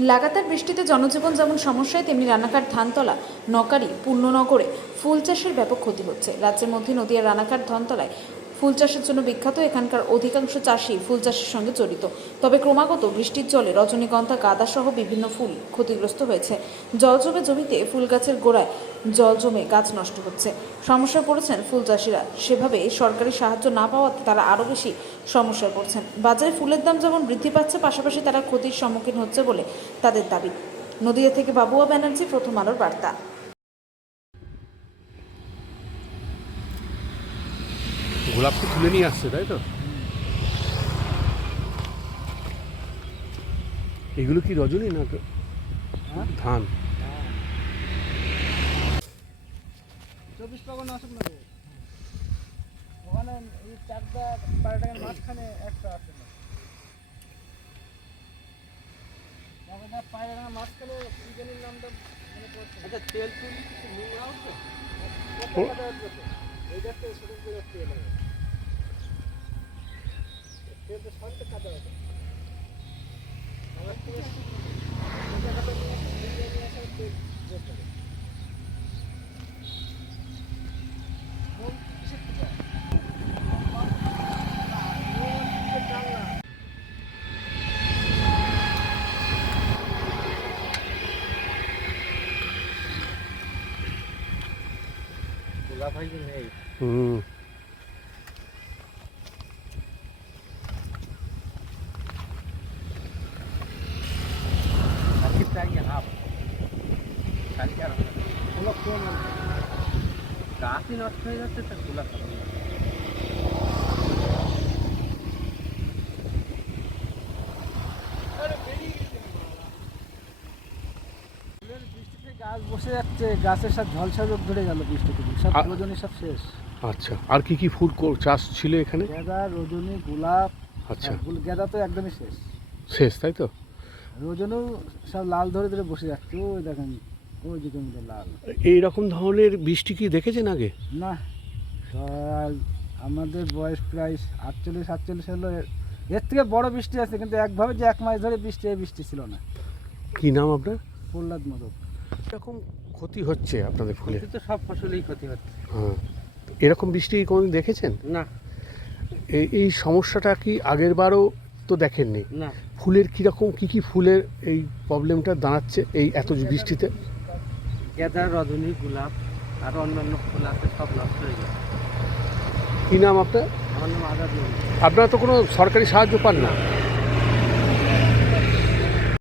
লাগাতার বৃষ্টিতে জনজীবন যেমন সমস্যায়, তেমনি রানাঘাট ধানতলা নকারি পূর্ণনগরে ফুল চাষের ব্যাপক ক্ষতি হচ্ছে। রাজ্যের মধ্যে নদিয়ার রানাঘাট ধানতলায় ফুল চাষের জন্য বিখ্যাত। এখানকার অধিকাংশ চাষি ফুল চাষের সঙ্গে জড়িত। তবে ক্রমাগত বৃষ্টির জলে রজনীগন্ধা, গাঁদা সহ বিভিন্ন ফুল ক্ষতিগ্রস্ত হয়েছে। জল জমে জমিতে ফুল গাছের গোড়ায় জল জমে গাছ নষ্ট হচ্ছে। সমস্যায় পড়েছেন ফুল চাষিরা। সেভাবে সরকারি সাহায্য না পাওয়াতে তারা আরও বেশি সমস্যায় পড়ছেন। বাজারে ফুলের দাম যেমন বৃদ্ধি পাচ্ছে, পাশাপাশি তারা ক্ষতির সম্মুখীন হচ্ছে বলে তাদের দাবি। নদিয়া থেকে বাবুয়া ব্যানার্জি, প্রথম আলোর বার্তা। গোলাপকে তুলে নিয়ে আসছে, তাই তো? এগুলো কি রজনী না ধান? 24 পরগনা আসুক না, ওখানে এই চারটা পাড়াটার মাঝখানে একটা আছে না, পাড়াটার মাঝখানে ইজনের নামটা মনে পড়ছে। আচ্ছা, তেল তুলি নিয়ে আসবে এই গাছটা শুরু করে তেল হবে, তেলটা সবটা কাদা হবে। আমার থেকে জায়গাটা নিয়ে আসা তেল যাবে। গোলাপ হয়নি নেই। গাছই নষ্ট হয়ে যাচ্ছে, তা গোলাপ গাছ বসে যাচ্ছে, গাছের সব ঝলসা রোগ ধরে গেল বৃষ্টিতে, সব রজনী সব শেষ। আচ্ছা, আর কি কি ফুল চাষ ছিল এখানে? গাঁদা, রজনী, গোলাপ। আচ্ছা, গাঁদা তো একদমই শেষ শেষ, তাই তো? রজনীও সব লাল ধরে ধরে বসে যাচ্ছে, ওই দেখেন ওই যে জমিতে লাল। এইরকম ধরনের বৃষ্টি কি দেখেছেন আগে? না, আর আমাদের বয়স প্রায় 48-47 হলো, এর থেকে বড় বৃষ্টি আছে, কিন্তু একভাবে যে 1 মাস ধরে বৃষ্টি, এই বৃষ্টি ছিল না। কি নাম আপনার? প্রহ্লাদ মোদক। এরকম ক্ষতি হচ্ছে আপনাদের ফুলে? তো সব ফসলেই ক্ষতি হচ্ছে। হ্যাঁ, এরকম বৃষ্টি কোনোদিন দেখেছেন? না। এই সমস্যাটা কি আগের বারও তো দেখেননি? না। ফুলের কীরকম কি ফুলের এই প্রবলেমটা দাঁড়াচ্ছে এই এত বৃষ্টিতে? গাঁদা, রজনী, গোলাপ আর অন্যান্য ফুল আছে, সব নষ্ট হয়ে গেছে। কী নাম আপনার? আমার নাম আজাদ। আপনারা তো কোনো সরকারি সাহায্য পান না?